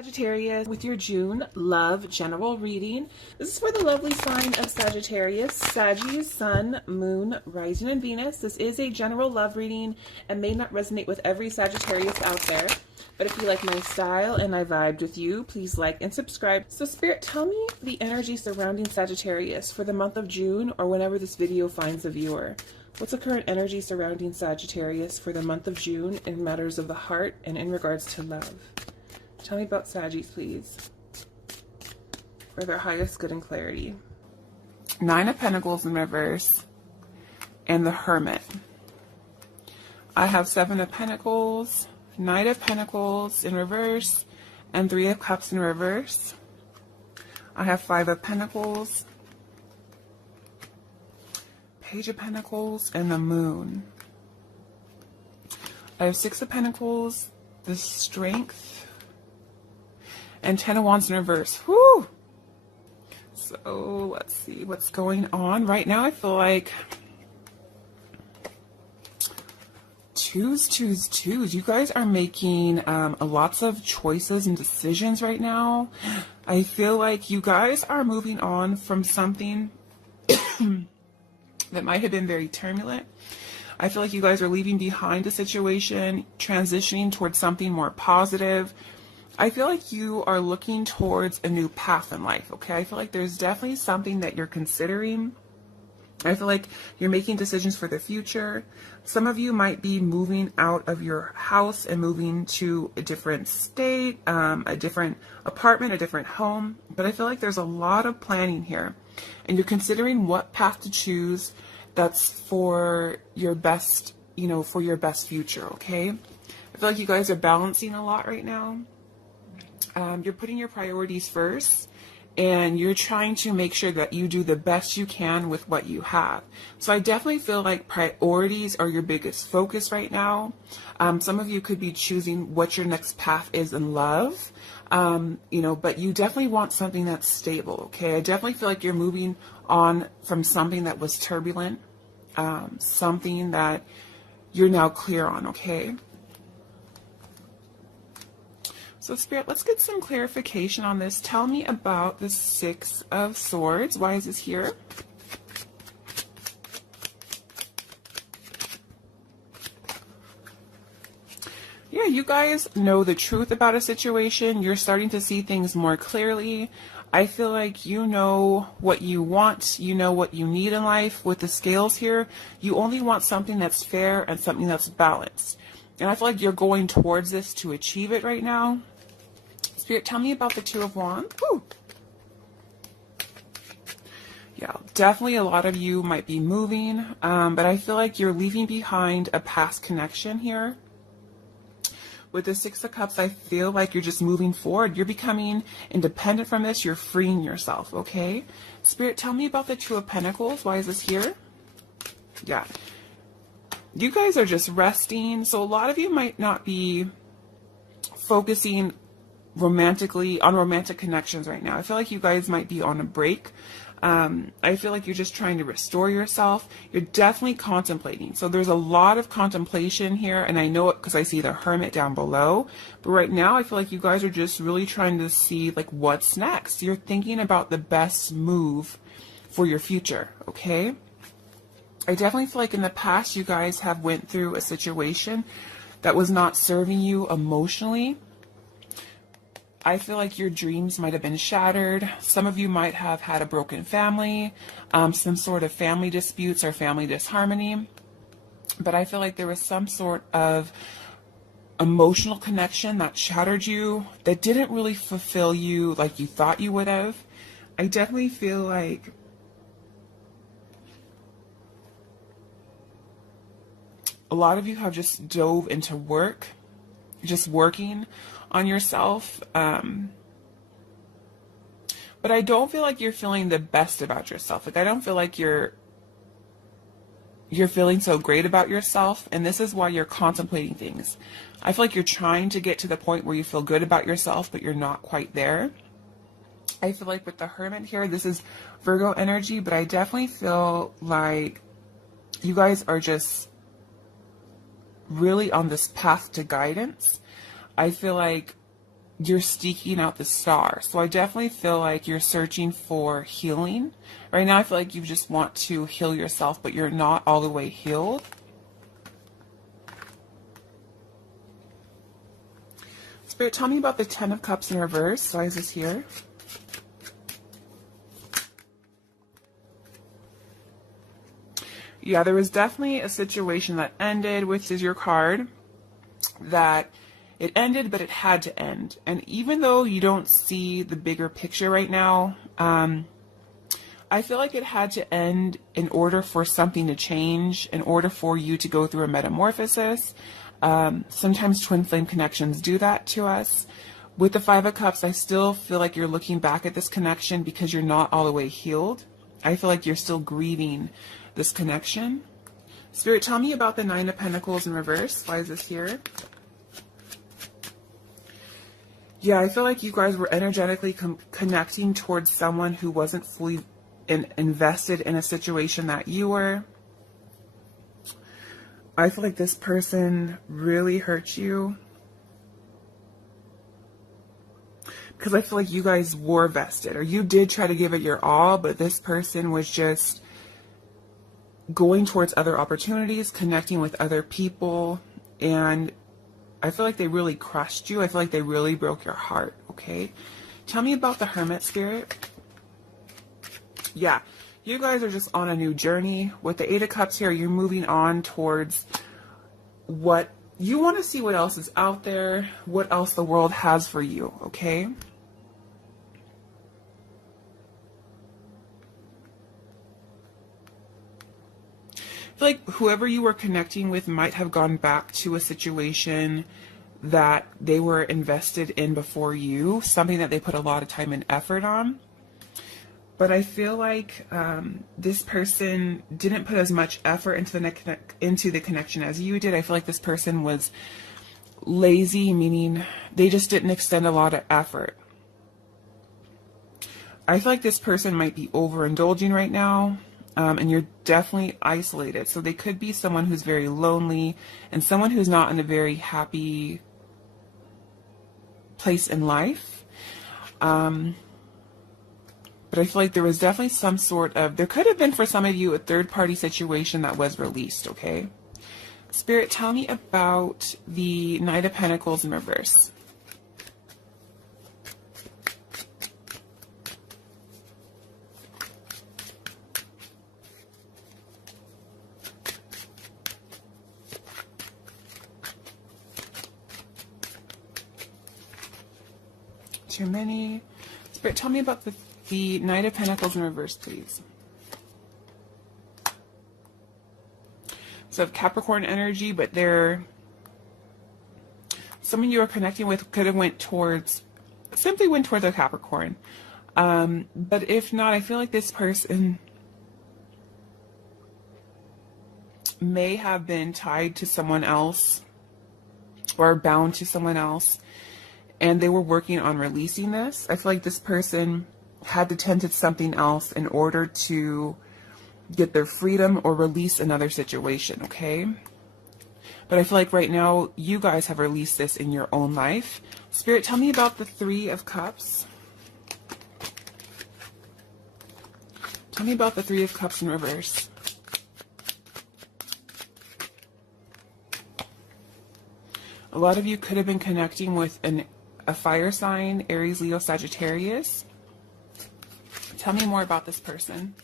Sagittarius, with your June love general reading. This is for the lovely sign of Sagittarius, Sagittarius, Sun, Moon, Rising, and Venus. This is a general love reading and may not resonate with every Sagittarius out there. But if you like my style and I vibed with you, please like and subscribe. So Spirit, tell me the energy surrounding Sagittarius for the month of June or whenever this video finds a viewer. What's the current energy surrounding Sagittarius for the month of June in matters of the heart and in regards to love? Tell me about Saggies, please, for their highest good and clarity. Nine of Pentacles in reverse and the Hermit. I have Seven of Pentacles, Knight of Pentacles in reverse, and Three of Cups in reverse. I have Five of Pentacles, Page of Pentacles, and the Moon. I have Six of Pentacles, the Strength, and Ten of Wands in reverse. Whew! So let's see what's going on. Right now I feel like twos. You guys are making lots of choices and decisions right now. I feel like you guys are moving on from something that might have been very turbulent. I feel like you guys are leaving behind a situation, transitioning towards something more positive. I feel like you are looking towards a new path in life, okay? I feel like there's definitely something that you're considering. I feel like you're making decisions for the future. Some of you might be moving out of your house and moving to a different state, a different apartment, a different home. But I feel like there's a lot of planning here. And you're considering what path to choose that's for your best, for your best future, okay? I feel like you guys are balancing a lot right now. You're putting your priorities first, and you're trying to make sure that you do the best you can with what you have. So I definitely feel like priorities are your biggest focus right now. Some of you could be choosing what your next path is in love, but you definitely want something that's stable, okay? I definitely feel like you're moving on from something that was turbulent, something that you're now clear on, okay? So Spirit, let's get some clarification on this. Tell me about the Six of Swords. Why is this here? Yeah, you guys know the truth about a situation. You're starting to see things more clearly. I feel like you know what you want. You know what you need in life. With the scales here, you only want something that's fair and something that's balanced. And I feel like you're going towards this to achieve it right now. Spirit, tell me about the Two of Wands. Woo. Yeah, definitely a lot of you might be moving, but I feel like you're leaving behind a past connection here. With the Six of Cups, I feel like you're just moving forward. You're becoming independent from this. You're freeing yourself, okay? Spirit, tell me about the Two of Pentacles. Why is this here? Yeah. You guys are just resting. So a lot of you might not be focusing romantically on romantic connections right now. I feel like you guys might be on a break. I feel like you're just trying to restore yourself. You're definitely contemplating. So there's a lot of contemplation here, and I know it because I see the Hermit down below. But right now, I feel like you guys are just really trying to see like what's next. You're thinking about the best move for your future, okay? I definitely feel like in the past, you guys have went through a situation that was not serving you emotionally. I feel like your dreams might have been shattered. Some of you might have had a broken family, some sort of family disputes or family disharmony. But I feel like there was some sort of emotional connection that shattered you, that didn't really fulfill you like you thought you would have. I definitely feel like a lot of you have just dove into work, just working on yourself, but I don't feel like you're feeling the best about yourself. Like I don't feel like you're feeling so great about yourself, and this is why you're contemplating things. I feel like you're trying to get to the point where you feel good about yourself, but you're not quite there. I feel like with the Hermit here, this is Virgo energy, but I definitely feel like you guys are just really on this path to guidance. I feel like you're seeking out the star. So I definitely feel like you're searching for healing. Right now I feel like you just want to heal yourself, but you're not all the way healed. Spirit, tell me about the Ten of Cups in reverse. Why is this here? Yeah, there was definitely a situation that ended, which is your card, that it ended, but it had to end. And even though you don't see the bigger picture right now, I feel like it had to end in order for something to change, in order for you to go through a metamorphosis. Sometimes twin flame connections do that to us. With the Five of Cups, I still feel like you're looking back at this connection because you're not all the way healed. I feel like you're still grieving this connection. Spirit, tell me about the Nine of Pentacles in reverse. Why is this here? Yeah, I feel like you guys were energetically connecting towards someone who wasn't fully invested in a situation that you were. I feel like this person really hurt you. Because I feel like you guys were vested, or you did try to give it your all, but this person was just going towards other opportunities, connecting with other people, and I feel like they really crushed you. I feel like they really broke your heart, okay? Tell me about the Hermit, Spirit. Yeah, you guys are just on a new journey. With the Eight of Cups here, you're moving on towards what you want to see, what else is out there, what else the world has for you, okay? I feel like whoever you were connecting with might have gone back to a situation that they were invested in before you, something that they put a lot of time and effort on. But I feel like this person didn't put as much effort into the connection as you did. I feel like this person was lazy, meaning they just didn't extend a lot of effort. I feel like this person might be overindulging right now. And you're definitely isolated. So they could be someone who's very lonely and someone who's not in a very happy place in life. But I feel like there was definitely some sort of, there could have been for some of you a third-party situation that was released, okay? Spirit, tell me about the Knight of Pentacles in reverse. Too many. Spirit, tell me about the Knight of Pentacles in reverse, please. So Capricorn energy, but someone you are connecting with could have simply went towards a Capricorn. But if not, I feel like this person may have been tied to someone else or bound to someone else, and they were working on releasing this. I feel like this person had to tend to something else in order to get their freedom or release another situation, okay? But I feel like right now, you guys have released this in your own life. Spirit, tell me about the Three of Cups. Tell me about the Three of Cups in reverse. A lot of you could have been connecting with a fire sign, Aries, Leo, Sagittarius. Tell me more about this person.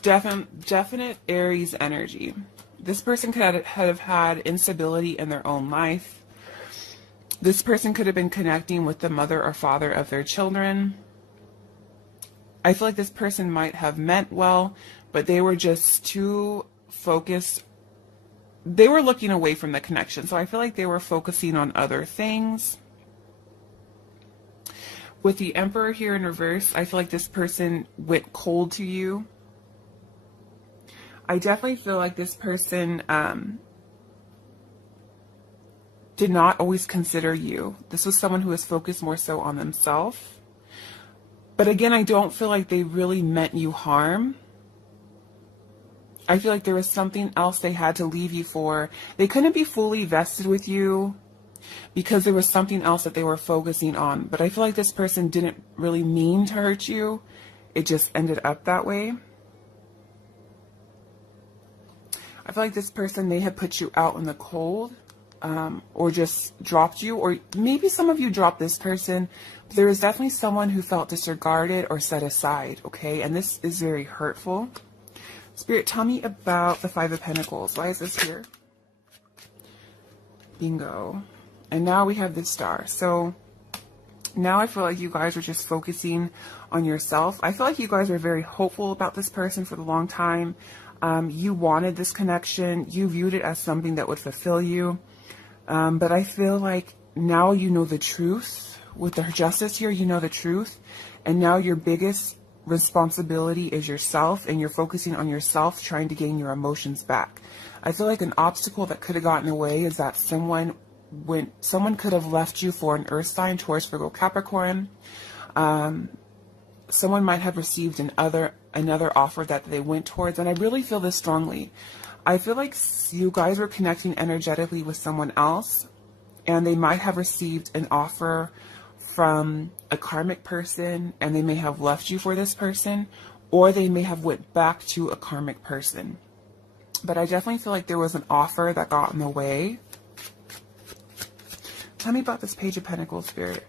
Definite Aries energy. This person could have had instability in their own life. This person could have been connecting with the mother or father of their children. I feel like this person might have meant well, but they were just too focused. They were looking away from the connection. So I feel like they were focusing on other things. With the Emperor here in reverse, I feel like this person went cold to you. I definitely feel like this person did not always consider you. This was someone who was focused more so on themselves. But again, I don't feel like they really meant you harm. I feel like there was something else they had to leave you for. They couldn't be fully vested with you because there was something else that they were focusing on. But I feel like this person didn't really mean to hurt you. It just ended up that way. I feel like this person may have put you out in the cold, or just dropped you, or maybe some of you dropped this person. There is definitely someone who felt disregarded or set aside, okay? And this is very hurtful. Spirit, tell me about the Five of Pentacles. Why is this here? Bingo. And now we have this Star. So now I feel like you guys are just focusing on yourself. I feel like you guys were very hopeful about this person for the long time. You wanted this connection. You viewed it as something that would fulfill you. But I feel like now you know the truth. With the Justice here, you know the truth. And now your biggest responsibility is yourself, and you're focusing on yourself, trying to gain your emotions back. I feel like an obstacle that could have gotten away is that someone could have left you for an Earth sign, Taurus, Virgo, Capricorn. Someone might have received another offer that they went towards. And I really feel this strongly. I feel like you guys were connecting energetically with someone else, and they might have received an offer from a karmic person, and they may have left you for this person, or they may have went back to a karmic person. But I definitely feel like there was an offer that got in the way. Tell me about this Page of Pentacles, Spirit.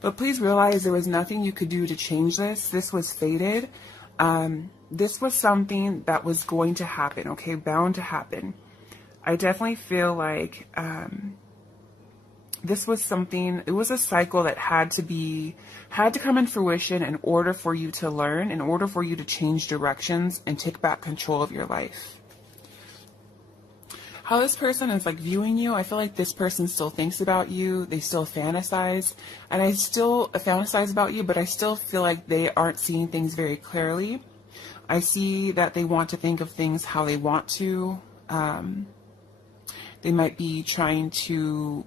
But please realize there was nothing you could do to change this. This was fated. This was something that was going to happen, okay? Bound to happen. I definitely feel like this was something, it was a cycle that had to come in fruition in order for you to learn, in order for you to change directions and take back control of your life. How this person is like viewing you, I feel like this person still thinks about you. They still fantasize. And I still fantasize about you, but I still feel like they aren't seeing things very clearly. I see that they want to think of things how they want to. They might be trying to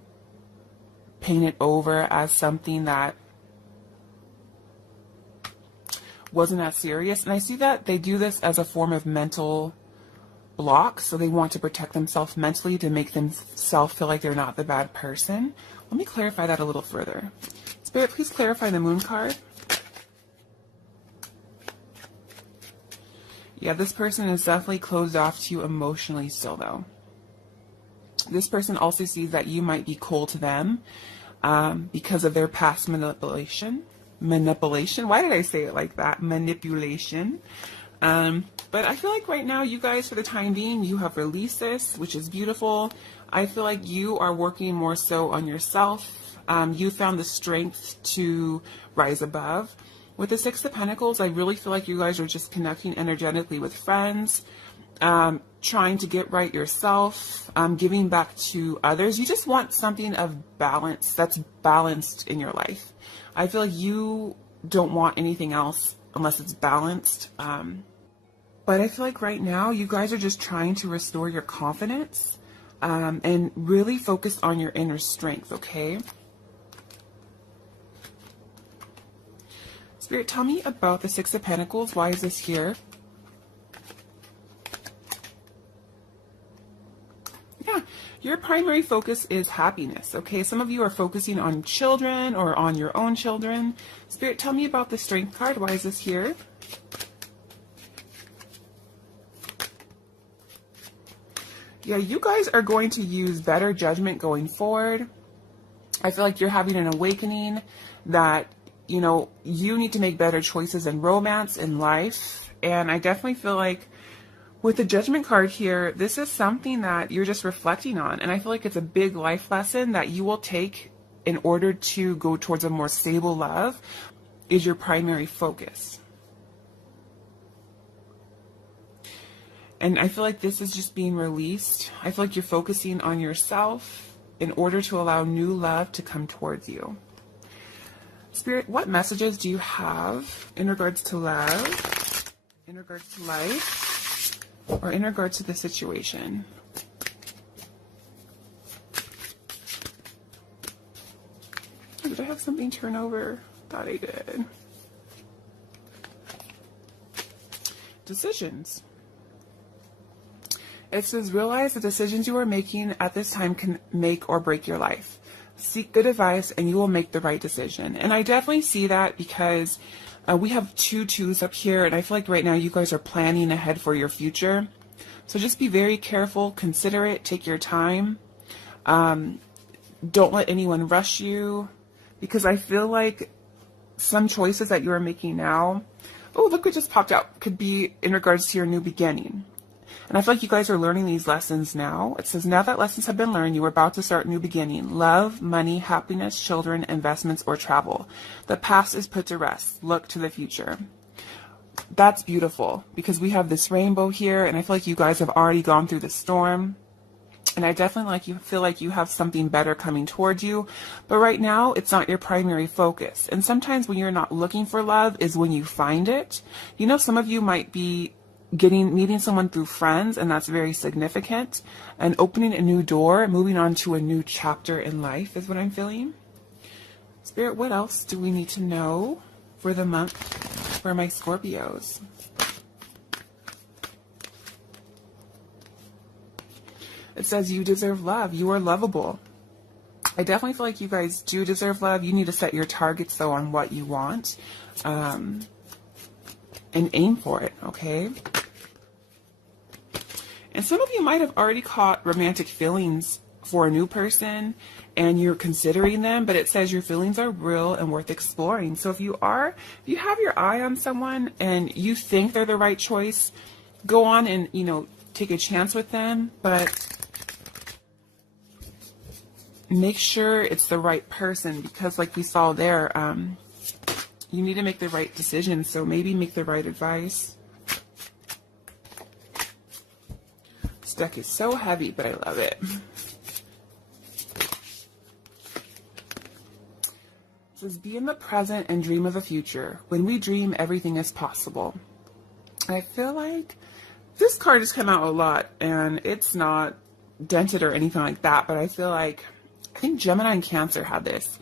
paint it over as something that wasn't as serious. And I see that they do this as a form of mental block, so they want to protect themselves mentally to make themselves feel like they're not the bad person. Let me clarify that a little further. Spirit, please clarify the Moon card. Yeah, this person is definitely closed off to you emotionally still, though. This person also sees that you might be cold to them because of their past manipulation. Why did I say it like that? Manipulation. But I feel like right now, you guys, for the time being, you have released this, which is beautiful. I feel like you are working more so on yourself. You found the strength to rise above. With the Six of Pentacles, I really feel like you guys are just connecting energetically with friends, trying to get right yourself, giving back to others. You just want something of balance, that's balanced in your life. I feel like you don't want anything else unless it's balanced. But I feel like right now you guys are just trying to restore your confidence and really focus on your inner strength, okay? Spirit, tell me about the Six of Pentacles. Why is this here? Yeah, your primary focus is happiness, okay? Some of you are focusing on children or on your own children. Spirit, tell me about the Strength card. Why is this here? Yeah, you guys are going to use better judgment going forward. I feel like you're having an awakening that, you know, you need to make better choices in romance, in life. And I definitely feel like with the Judgment card here, this is something that you're just reflecting on. And I feel like it's a big life lesson that you will take in order to go towards a more stable love is your primary focus. And I feel like this is just being released. I feel like you're focusing on yourself in order to allow new love to come towards you. Spirit, what messages do you have in regards to love, in regards to life, or in regards to the situation? What the something turn over. Thought I did. Decisions. It says, realize the decisions you are making at this time can make or break your life. Seek good advice and you will make the right decision. And I definitely see that because we have 2 2s up here, and I feel like right now you guys are planning ahead for your future. So just be very careful, consider it, take your time. Don't let anyone rush you, because I feel like some choices that you are making now, oh, look what just popped out, could be in regards to your new beginning. And I feel like you guys are learning these lessons now. It says, now that lessons have been learned, you are about to start a new beginning. Love, money, happiness, children, investments, or travel. The past is put to rest. Look to the future. That's beautiful, because we have this rainbow here, and I feel like you guys have already gone through the storm. And I definitely feel like you have something better coming towards you. But right now, it's not your primary focus. And sometimes when you're not looking for love is when you find it. You know, some of you might be meeting someone through friends, and that's very significant. And opening a new door, moving on to a new chapter in life is what I'm feeling. Spirit, what else do we need to know for the month for my Scorpios? It says you deserve love. You are lovable. I definitely feel like you guys do deserve love. You need to set your targets, though, on what you want and aim for it, okay? And some of you might have already caught romantic feelings for a new person and you're considering them, but it says your feelings are real and worth exploring. So if you have your eye on someone and you think they're the right choice, go on and, you know, take a chance with them, but make sure it's the right person, because like we saw there, you need to make the right decision. So maybe make the right advice. This deck is so heavy, but I love it. It says, be in the present and dream of the future. When we dream, everything is possible. I feel like this card has come out a lot, and it's not dented or anything like that, but I feel like, I think Gemini and Cancer had this.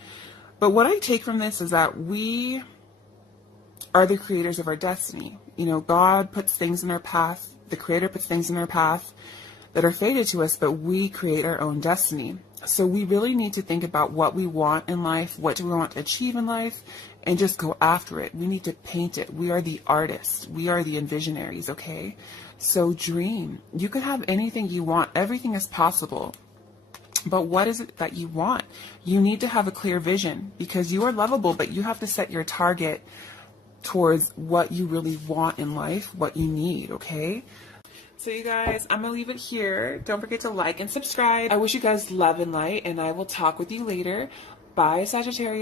But what I take from this is that we are the creators of our destiny. You know, God puts things in our path, the Creator puts things in our path that are fated to us, but we create our own destiny. So we really need to think about what we want in life, what do we want to achieve in life, and just go after it. We need to paint it. We are the artists. We are the envisionaries, okay? So dream. You can have anything you want. Everything is possible. But what is it that you want? You need to have a clear vision, because you are lovable, but you have to set your target towards what you really want in life, what you need, okay? So you guys, I'm going to leave it here. Don't forget to like and subscribe. I wish you guys love and light, and I will talk with you later. Bye, Sagittarius.